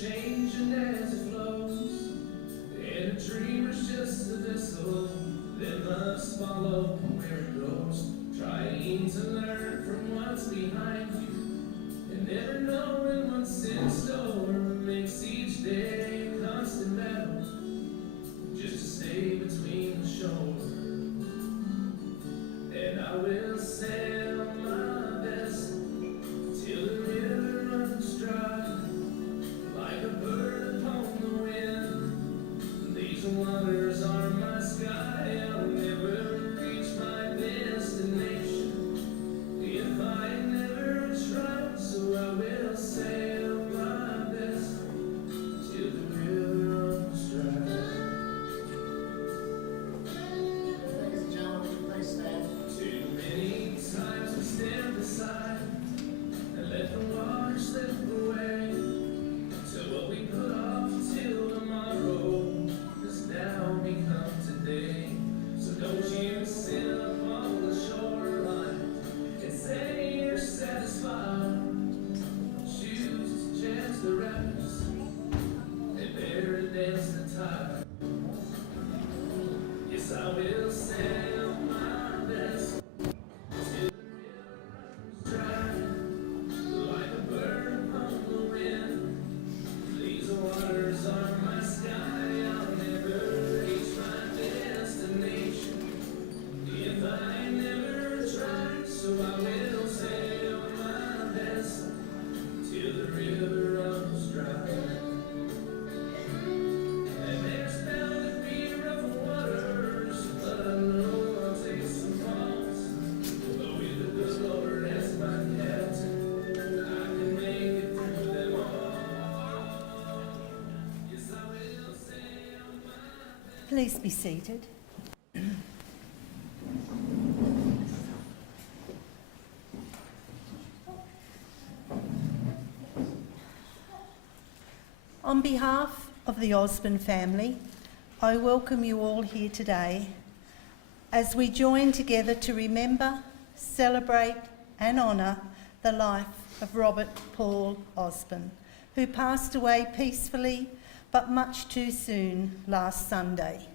changing as it flows, and a dreamer's just a vessel that must follow where it goes, trying to learn from what's behind you, and never knowing what's in store makes each day a constant battle, just to stay between the shores. And I will sail my best till the river runs dry, like a bird upon the wind. These waters are my sky. I'll never reach my destination if I never try. So I will sail my best till the river runs dry. Ladies and gentlemen, please stand. Too many times we stand aside and let the water slip away. So what we put off till tomorrow has now become today. So don't you sit up on the shoreline and say you're satisfied. Choose to chance the rapids and there to dance the tide. Yes, I will sail my best till the river runs dry, like a bird upon the wind. These waters are my sky. I'll never reach my destination if I never try. So I will sail my best till the river runs dry. And there's bound to be rough waters, but I know I'll take some falls. But with the good Lord as my captain, I can make it through them all. Yes, I will sail my best. Please be seated. On behalf of the Osborne family, I welcome you all here today as we join together to remember, celebrate and honour the life of Robert Paul Osborne, who passed away peacefully but much too soon last Sunday.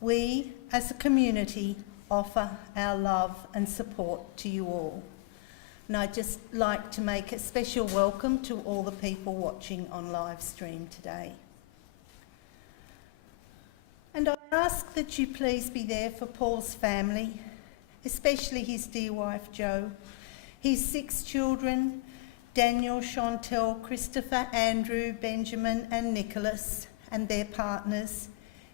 We, as a community, offer our love and support to you all. And I'd just like to make a special welcome to all the people watching on live stream today. And I ask that you please be there for Paul's family, especially his dear wife Jo, his 6 children, Daniel, Chantel, Christopher, Andrew, Benjamin and Nicholas, and their partners,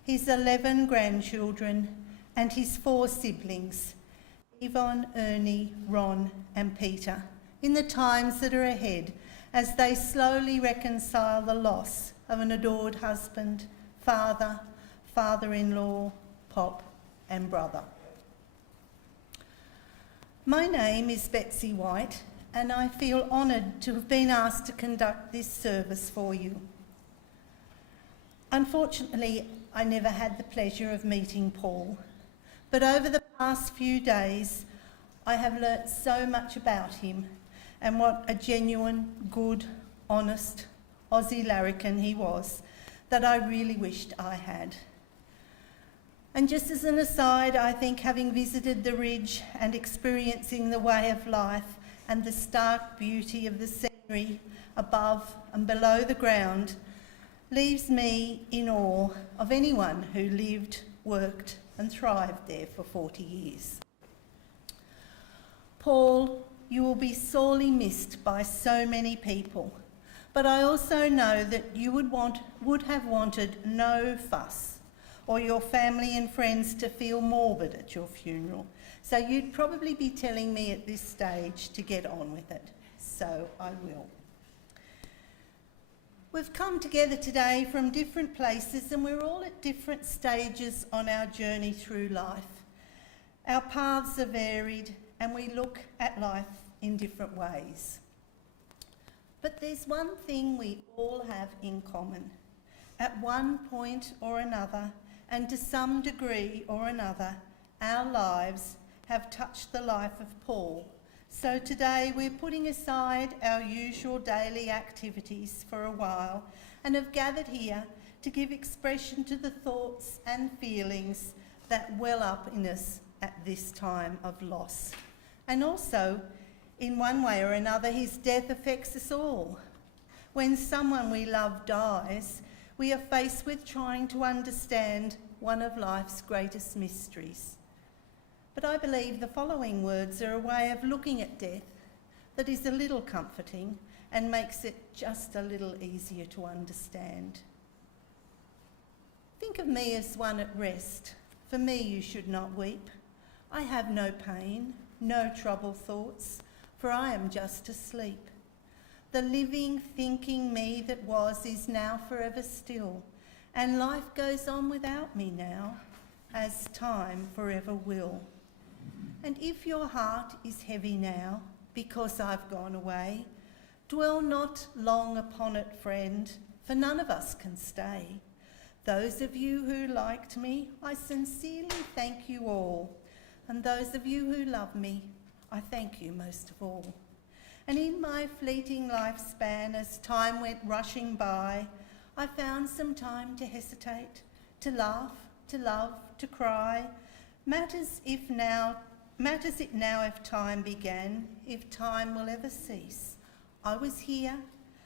his 11 grandchildren and his 4 siblings, Yvonne, Ernie, Ron and Peter, in the times that are ahead as they slowly reconcile the loss of an adored husband, father, father-in-law, pop and brother. My name is Betsy White and I feel honoured to have been asked to conduct this service for you. Unfortunately, I never had the pleasure of meeting Paul, but over the past few days, I have learnt so much about him and what a genuine, good, honest Aussie larrikin he was that I really wished I had. And just as an aside, I think having visited the Ridge and experiencing the way of life and the stark beauty of the scenery above and below the ground leaves me in awe of anyone who lived, worked and thrived there for 40 years. Paul, you will be sorely missed by so many people, but I also know that you would have wanted no fuss or your family and friends to feel morbid at your funeral. So you'd probably be telling me at this stage to get on with it. So I will. We've come together today from different places and we're all at different stages on our journey through life. Our paths are varied and we look at life in different ways. But there's one thing we all have in common. At one point or another, and to some degree or another, our lives have touched the life of Paul. So today we're putting aside our usual daily activities for a while and have gathered here to give expression to the thoughts and feelings that well up in us at this time of loss. And also, in one way or another, his death affects us all. When someone we love dies, we are faced with trying to understand one of life's greatest mysteries. But I believe the following words are a way of looking at death that is a little comforting and makes it just a little easier to understand. Think of me as one at rest. For me you should not weep. I have no pain, no troubled thoughts, for I am just asleep. The living, thinking me that was is now forever still, and life goes on without me now, as time forever will. And if your heart is heavy now, because I've gone away, dwell not long upon it, friend, for none of us can stay. Those of you who liked me, I sincerely thank you all, and those of you who love me, I thank you most of all. And in my fleeting lifespan, as time went rushing by, I found some time to hesitate, to laugh, to love, to cry. Matters it now if time began, if time will ever cease. I was here,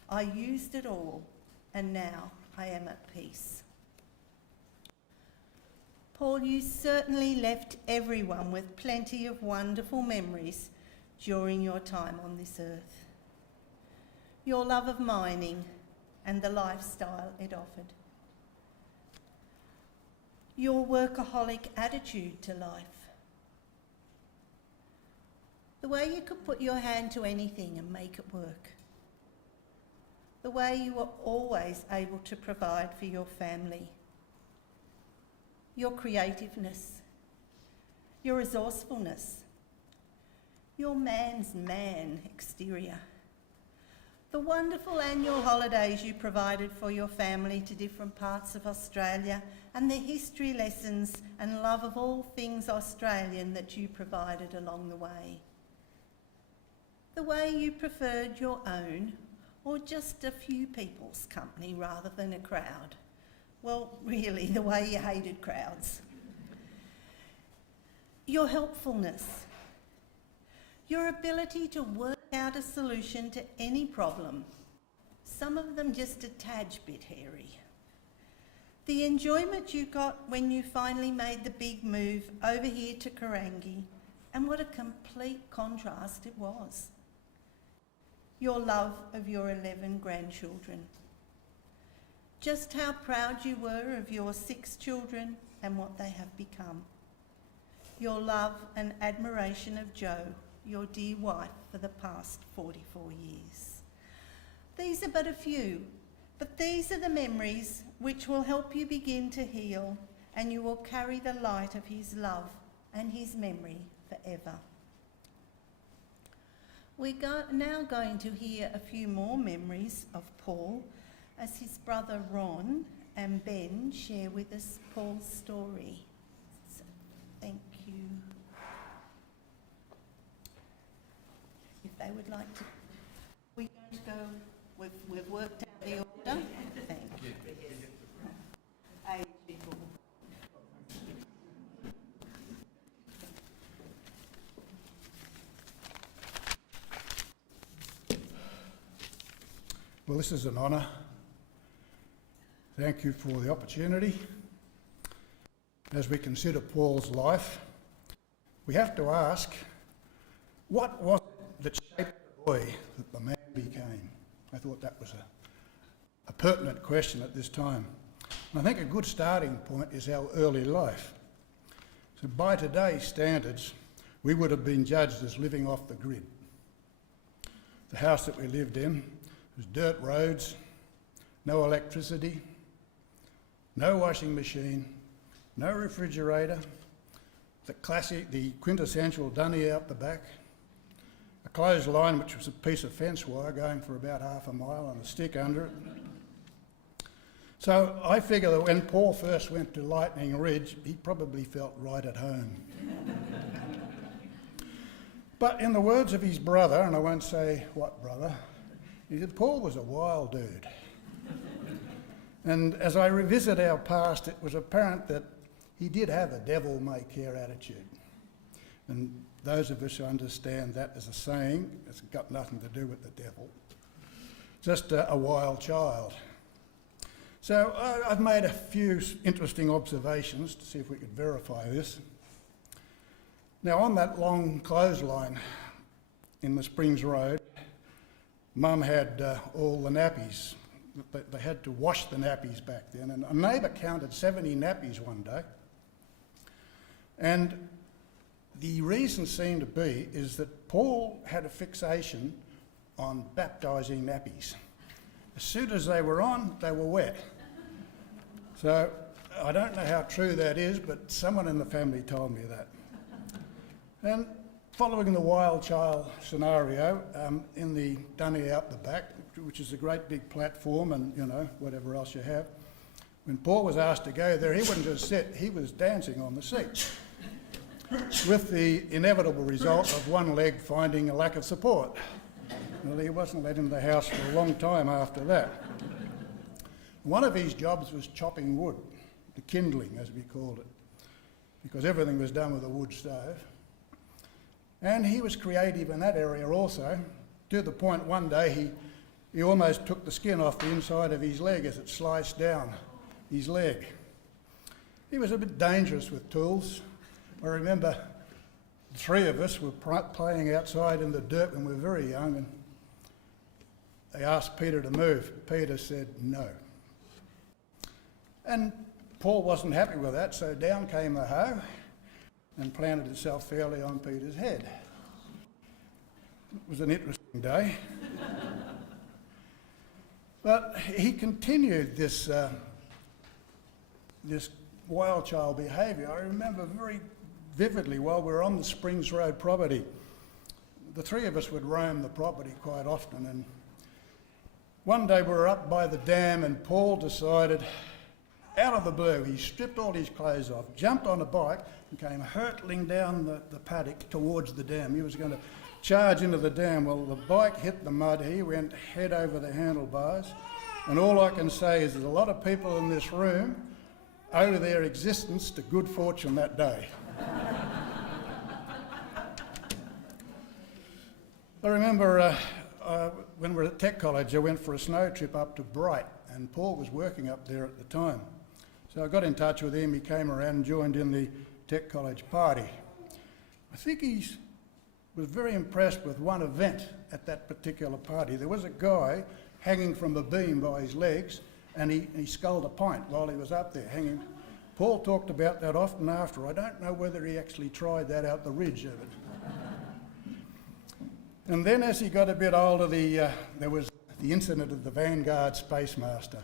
I used it all, and now I am at peace. Paul, you certainly left everyone with plenty of wonderful memories during your time on this earth. Your love of mining and the lifestyle it offered. Your workaholic attitude to life. The way you could put your hand to anything and make it work. The way you were always able to provide for your family. Your creativeness. Your resourcefulness. Your man's man exterior. The wonderful annual holidays you provided for your family to different parts of Australia, and the history lessons and love of all things Australian that you provided along the way. The way you preferred your own, or just a few people's company rather than a crowd. Well, really, the way you hated crowds. Your helpfulness. Your ability to work out a solution to any problem, some of them just a tad bit hairy. The enjoyment you got when you finally made the big move over here to Karangi, and what a complete contrast it was. Your love of your 11 grandchildren. Just how proud you were of your 6 children and what they have become. Your love and admiration of Jo, your dear wife for the past 44 years. These are but a few, but these are the memories which will help you begin to heal, and you will carry the light of his love and his memory forever. We're now going to hear a few more memories of Paul as his brother Ron and Ben share with us Paul's story. So, thank you. If they would like to, we're going to go, we've worked out the order. Thank you. Age people. Well, this is an honour. Thank you for the opportunity. As we consider Paul's life, we have to ask, what was it that shaped the boy that the man became? I thought that was a pertinent question at this time. And I think a good starting point is our early life. So by today's standards, we would have been judged as living off the grid. The house that we lived in was dirt roads, no electricity, no washing machine, no refrigerator, the quintessential dunny out the back, a clothesline which was a piece of fence wire going for about half a mile and a stick under it. So I figure that when Paul first went to Lightning Ridge, he probably felt right at home. But in the words of his brother, and I won't say what brother, he said Paul was a wild dude. And as I revisit our past, it was apparent that he did have a devil-may-care attitude. And those of us who understand that as a saying, it's got nothing to do with the devil. Just a wild child. So I've made a few interesting observations to see if we could verify this. Now, on that long clothesline in the Springs Road, Mum had all the nappies. They had to wash the nappies back then, and a neighbour counted 70 nappies one day. And the reason seemed to be is that Paul had a fixation on baptising nappies. As soon as they were on, they were wet. So I don't know how true that is, but someone in the family told me that. And following the wild child scenario, in the dunny out the back, which is a great big platform and, you know, whatever else you have, when Paul was asked to go there, he wouldn't just sit, he was dancing on the seat, with the inevitable result of one leg finding a lack of support. Well, he wasn't let in the house for a long time after that. One of his jobs was chopping wood, the kindling as we called it, because everything was done with a wood stove. And he was creative in that area also, to the point one day he almost took the skin off the inside of his leg as it sliced down his leg. He was a bit dangerous with tools. I remember the three of us were playing outside in the dirt when we were very young, and they asked Peter to move. Peter said no. And Paul wasn't happy with that, so down came the hoe and planted itself fairly on Peter's head. It was an interesting day. But he continued this wild child behaviour. I remember very vividly while we were on the Springs Road property, the three of us would roam the property quite often, and one day we were up by the dam and Paul decided, out of the blue, he stripped all his clothes off, jumped on a bike and came hurtling down the paddock towards the dam. He was going to charge into the dam. Well, the bike hit the mud, he went head over the handlebars, and all I can say is that a lot of people in this room owe their existence to good fortune that day. I remember when we were at Tech College, I went for a snow trip up to Bright, and Paul was working up there at the time. So I got in touch with him, he came around and joined in the Tech College party. I think he was very impressed with one event at that particular party. There was a guy hanging from a beam by his legs, and he sculled a pint while he was up there hanging. Paul talked about that often after. I don't know whether he actually tried that out the ridge of it. And then as he got a bit older, there was the incident of the Vanguard Space Master.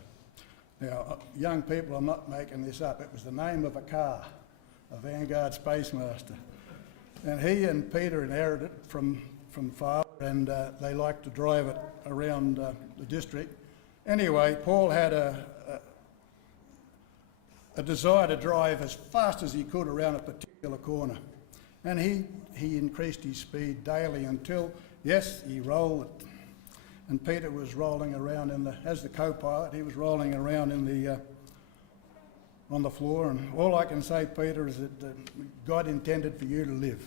Now, young people, I'm not making this up, it was the name of a car, a Vanguard Space Master. And he and Peter inherited it from father, and they liked to drive it around the district. Anyway, Paul had a desire to drive as fast as he could around a particular corner. And he increased his speed daily until, yes, he rolled it. And Peter was rolling around as the co-pilot, he was rolling around on the floor. And all I can say, Peter, is that God intended for you to live.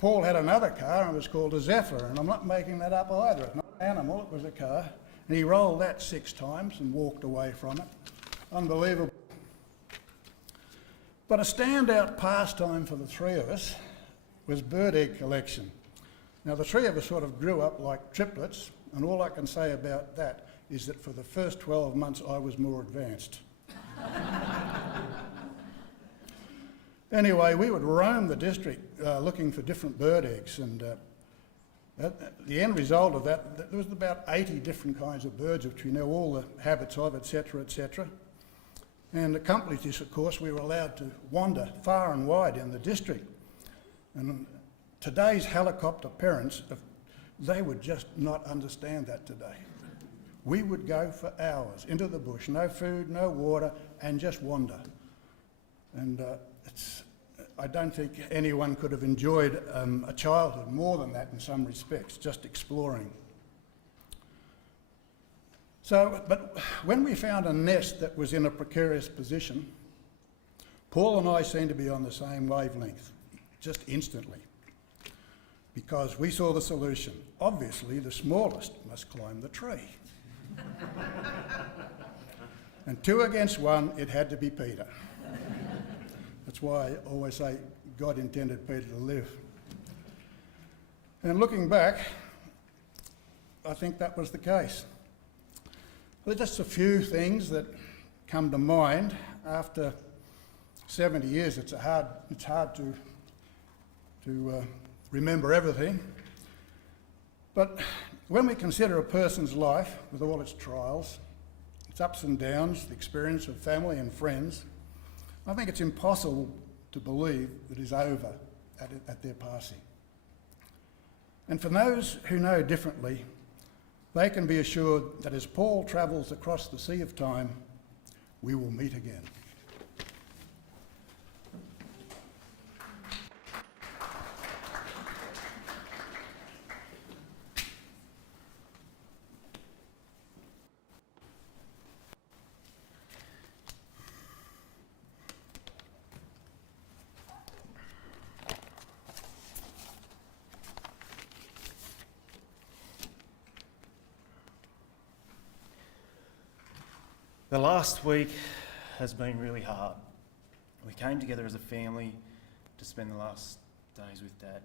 Paul had another car, and it was called a Zephyr, and I'm not making that up either. It's not an animal, it was a car. And he rolled that 6 times and walked away from it. Unbelievable. But a standout pastime for the three of us was bird egg collection. Now, the three of us sort of grew up like triplets, and all I can say about that is that for the first 12 months I was more advanced. Anyway, we would roam the district looking for different bird eggs, and the end result of that, there was about 80 different kinds of birds which we know all the habits of, etc., etc. And to accomplish this, of course, we were allowed to wander far and wide in the district. And today's helicopter parents, they would just not understand that today. We would go for hours into the bush, no food, no water, and just wander. And I don't think anyone could have enjoyed a childhood more than that in some respects, just exploring. But when we found a nest that was in a precarious position, Paul and I seemed to be on the same wavelength, just instantly, because we saw the solution. Obviously, the smallest must climb the tree. And 2 against 1, it had to be Peter. That's why I always say God intended Peter to live. And looking back, I think that was the case. There's just a few things that come to mind. After 70 years, it's hard to remember everything. But when we consider a person's life with all its trials, its ups and downs, the experience of family and friends, I think it's impossible to believe that it's over at their passing. And for those who know differently, they can be assured that as Paul travels across the sea of time, we will meet again. The last week has been really hard. We came together as a family to spend the last days with Dad.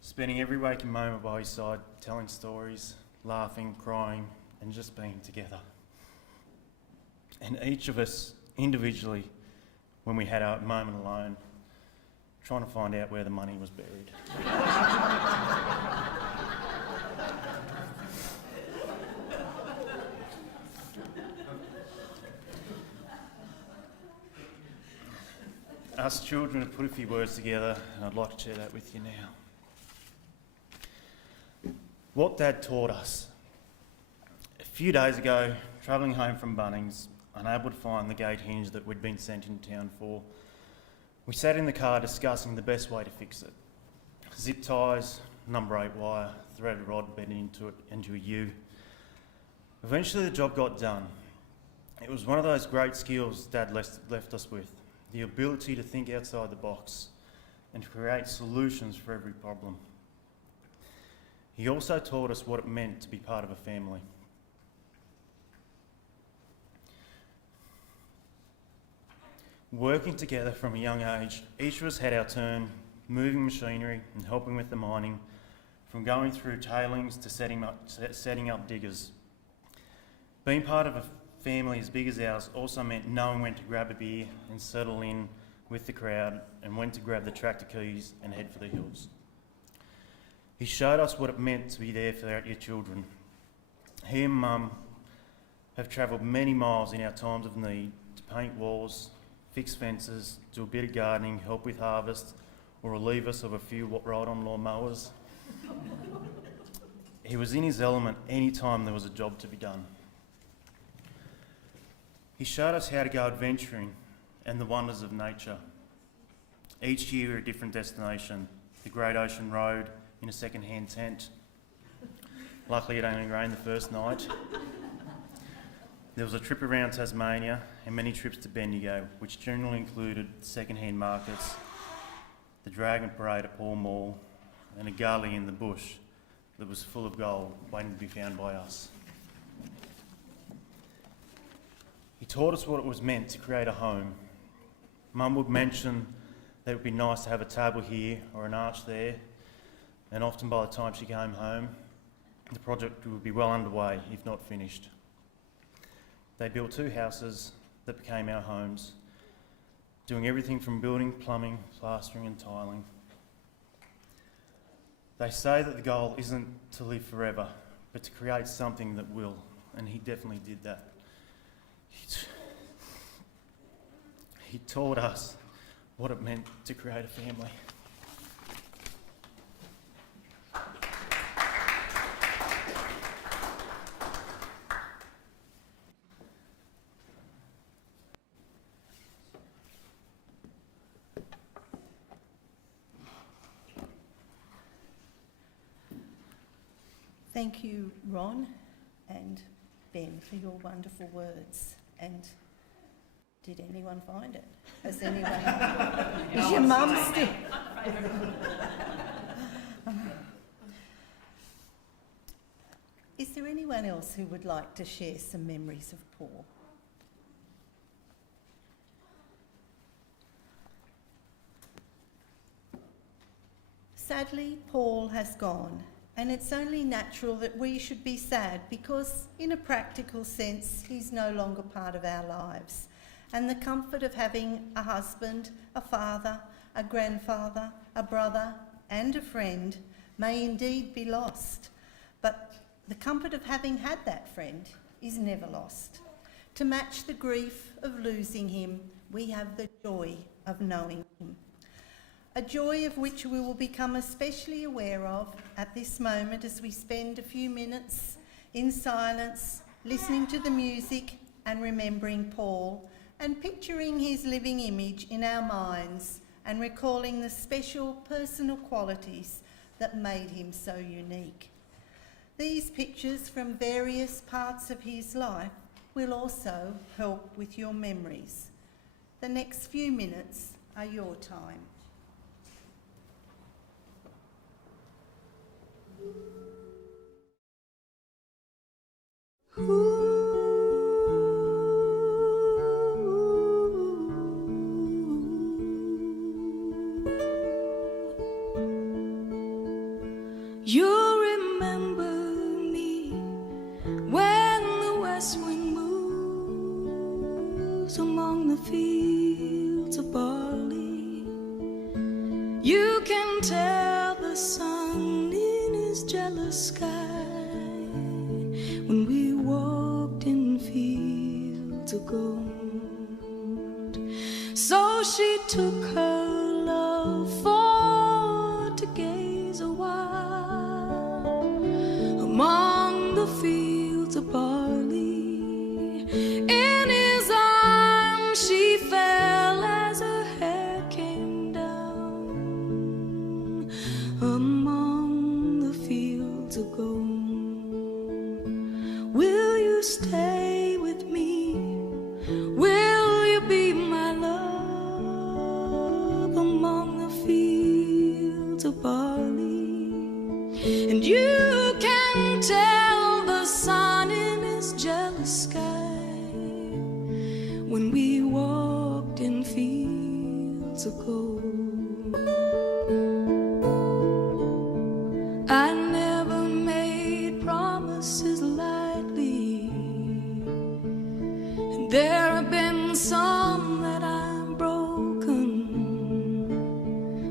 Spending every waking moment by his side, telling stories, laughing, crying, and just being together. And each of us individually, when we had our moment alone, trying to find out where the money was buried. Us children have put a few words together, and I'd like to share that with you now. What Dad taught us. A few days ago, travelling home from Bunnings, unable to find the gate hinge that we'd been sent in town for, we sat in the car discussing the best way to fix it. Zip ties, number 8 wire, threaded rod bent into a U. Eventually the job got done. It was one of those great skills Dad left us with. The ability to think outside the box and to create solutions for every problem. He also taught us what it meant to be part of a family. Working together from a young age, each of us had our turn, moving machinery and helping with the mining, from going through tailings to setting up diggers. Being part of a family as big as ours also meant knowing when to grab a beer and settle in with the crowd, and when to grab the tractor keys and head for the hills. He showed us what it meant to be there for your children. He and Mum have travelled many miles in our times of need to paint walls, fix fences, do a bit of gardening, help with harvest, or relieve us of a few ride-on lawn mowers. He was in his element any time there was a job to be done. He showed us how to go adventuring and the wonders of nature. Each year a different destination, the Great Ocean Road in a second-hand tent. Luckily it only rained the first night. There was a trip around Tasmania and many trips to Bendigo, which generally included second-hand markets, the Dragon Parade at Pall Mall, and a gully in the bush that was full of gold waiting to be found by us. He taught us what it was meant to create a home. Mum would mention that it would be nice to have a table here or an arch there, and often by the time she came home, the project would be well underway, if not finished. They built 2 houses that became our homes, doing everything from building, plumbing, plastering and tiling. They say that the goal isn't to live forever, but to create something that will, and he definitely did that. He taught us what it meant to create a family. Thank you, Ron and Ben for your wonderful words. And did anyone find it? Has anyone? Is your mum still? Is there anyone else who would like to share some memories of Paul? Sadly, Paul has gone, and it's only natural that we should be sad because, in a practical sense, he's no longer part of our lives. And the comfort of having a husband, a father, a grandfather, a brother, and a friend may indeed be lost. But the comfort of having had that friend is never lost. To match the grief of losing him, we have the joy of knowing him. A joy of which we will become especially aware of at this moment as we spend a few minutes in silence, listening to the music and remembering Paul, and picturing his living image in our minds and recalling the special personal qualities that made him so unique. These pictures from various parts of his life will also help with your memories. The next few minutes are your time. You remember me when the west wind moves among the fields of barley. You can tell the sun in his jealous sky when we walked in fields of gold. So she took her love for to gaze a while among the fields of barley. In his arms she fell as her hair came down among the fields of gold. Will you stay with me? Will you be my love among the fields of barley? And you can tell the sun in his jealous sky when we walked in fields of gold. I never made promises lightly, and there have been some that I've broken,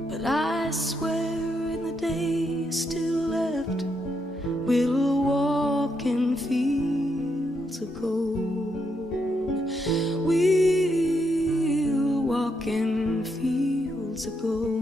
but I swear in the days still left we'll walk in fields of gold. We'll walk in fields of gold.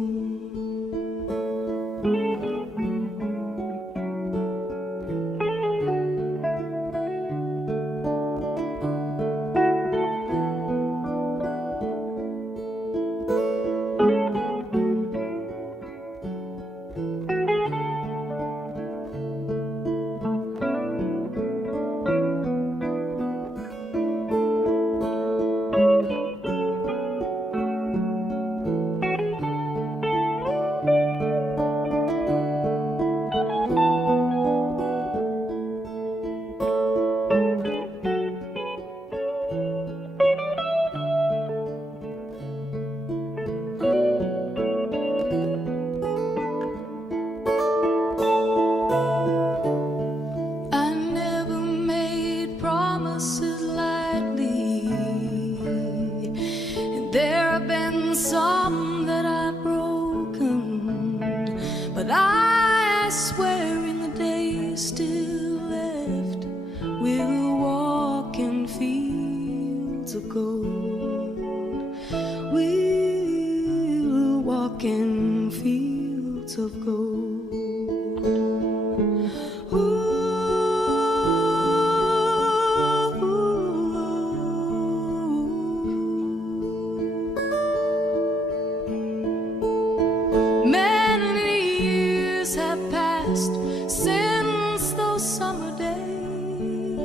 Since those summer days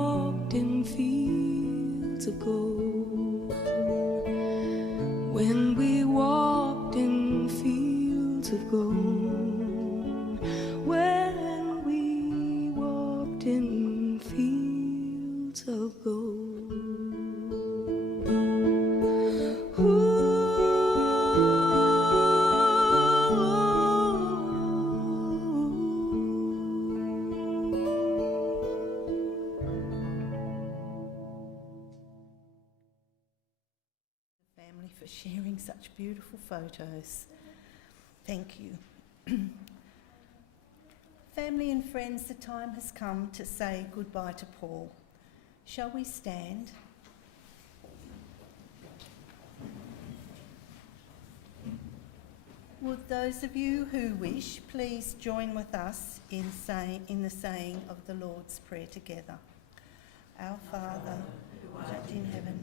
walked in fields of gold, when we walked in fields of gold, when we walked in fields of gold. Family for sharing such beautiful photos. Thank you. Family and friends, the time has come to say goodbye to Paul. Shall we stand? Would those of you who wish please join with us in the saying of the Lord's Prayer together. Our Father, who art in heaven,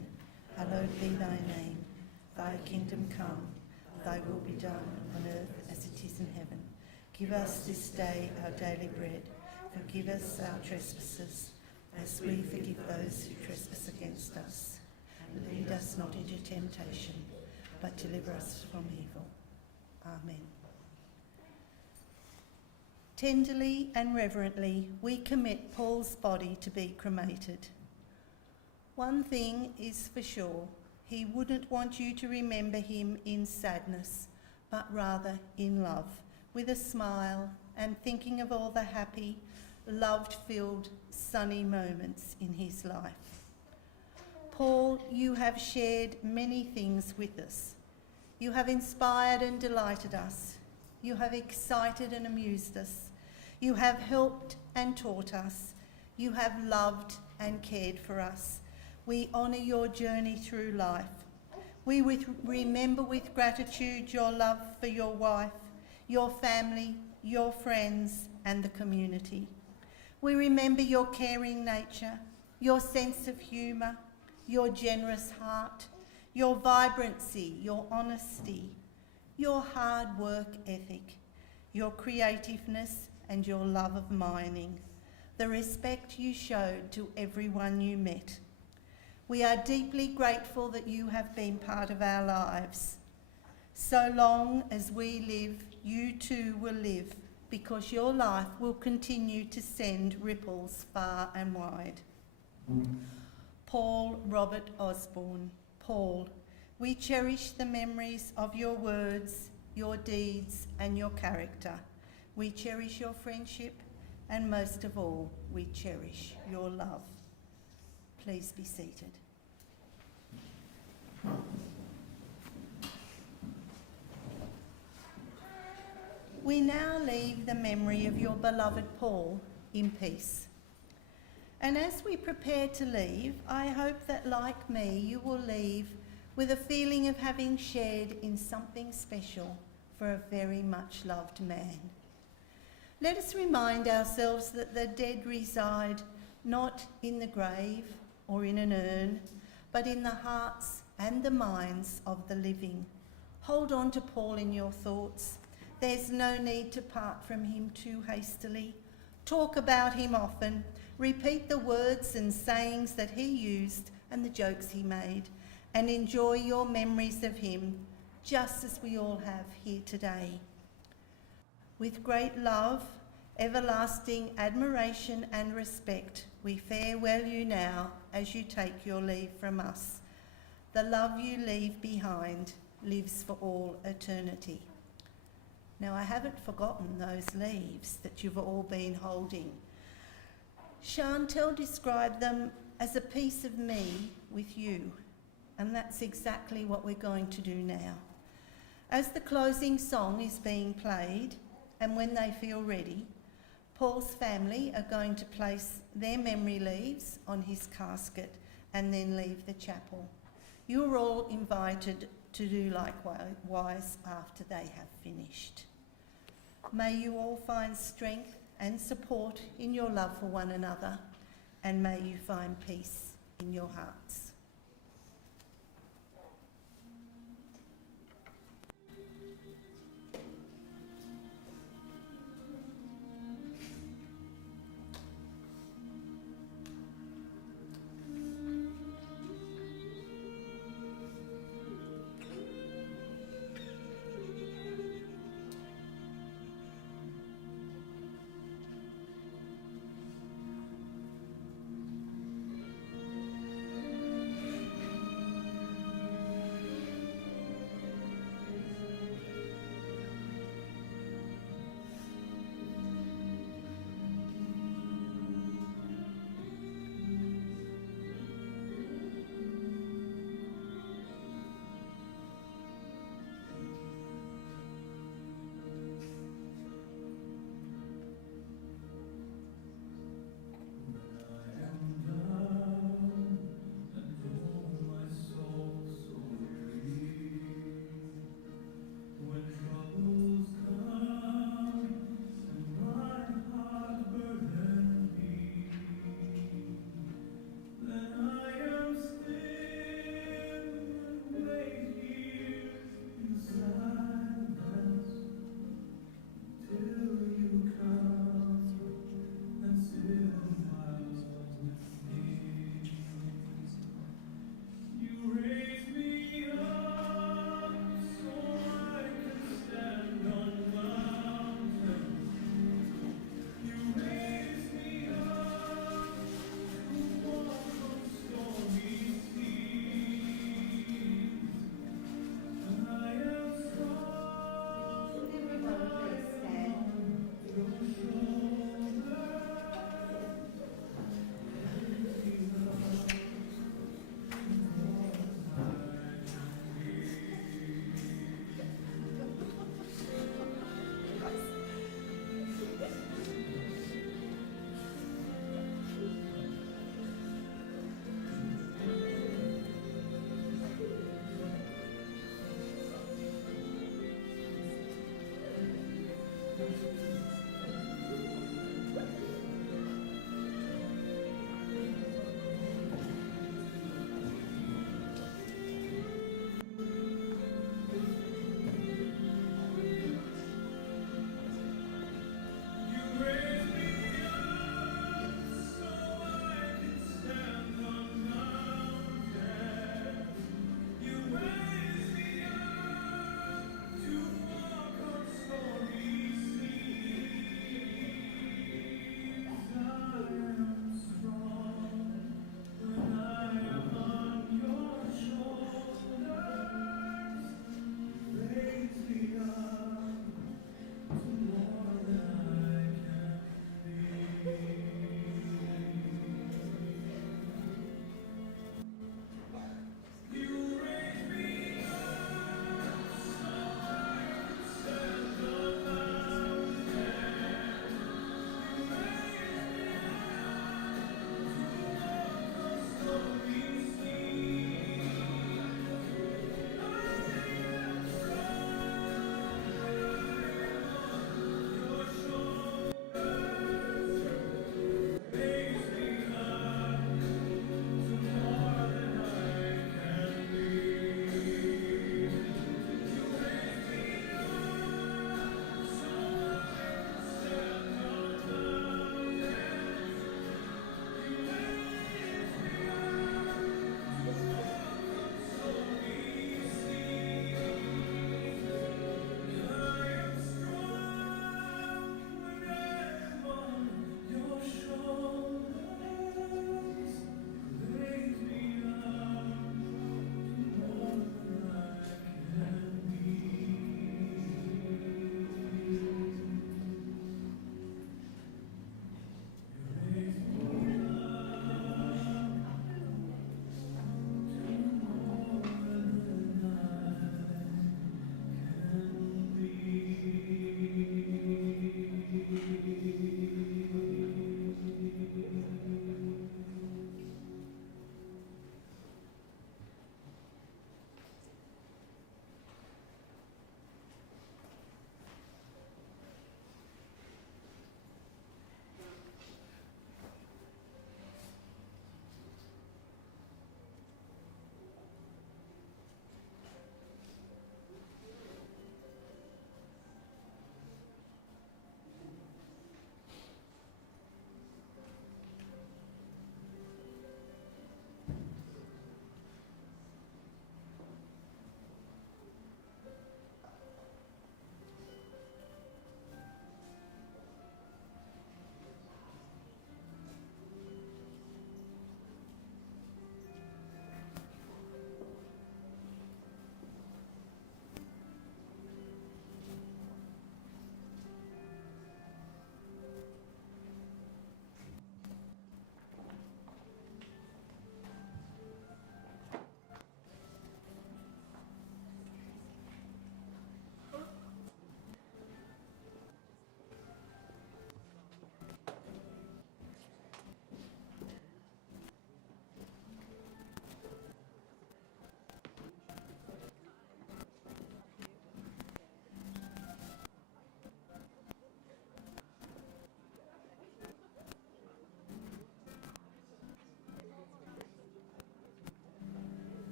hallowed be thy name. Thy kingdom come, thy will be done on earth as it is in heaven. Give us this day our daily bread. Forgive us our trespasses, as we forgive those who trespass against us. Lead us not into temptation, but deliver us from evil. Amen. Tenderly and reverently, we commit Paul's body to be cremated. One thing is for sure, he wouldn't want you to remember him in sadness, but rather in love, with a smile and thinking of all the happy, love-filled, sunny moments in his life. Paul, you have shared many things with us. You have inspired and delighted us. You have excited and amused us. You have helped and taught us. You have loved and cared for us. We honour your journey through life. We remember with gratitude your love for your wife, your family, your friends, and the community. We remember your caring nature, your sense of humour, your generous heart, your vibrancy, your honesty, your hard work ethic, your creativeness and your love of mining, the respect you showed to everyone you met. We are deeply grateful that you have been part of our lives. So long as we live, you too will live, because your life will continue to send ripples far and wide. Paul Robert Osborne. Paul, we cherish the memories of your words, your deeds, and your character. We cherish your friendship, and most of all, we cherish your love. Please be seated. We now leave the memory of your beloved Paul in peace. And as we prepare to leave, I hope that, like me, you will leave with a feeling of having shared in something special for a very much loved man. Let us remind ourselves that the dead reside not in the grave or in an urn, but in the hearts and the minds of the living. Hold on to Paul in your thoughts. There's no need to part from him too hastily. Talk about him often. Repeat the words and sayings that he used and the jokes he made, and enjoy your memories of him, just as we all have here today. With great love, everlasting admiration and respect, we farewell you now as you take your leave from us. The love you leave behind lives for all eternity. Now, I haven't forgotten those leaves that you've all been holding. Chantel described them as a piece of me with you, and that's exactly what we're going to do now. As the closing song is being played, and when they feel ready, Paul's family are going to place their memory leaves on his casket and then leave the chapel. You're all invited to do likewise after they have finished. May you all find strength and support in your love for one another, and may you find peace in your hearts.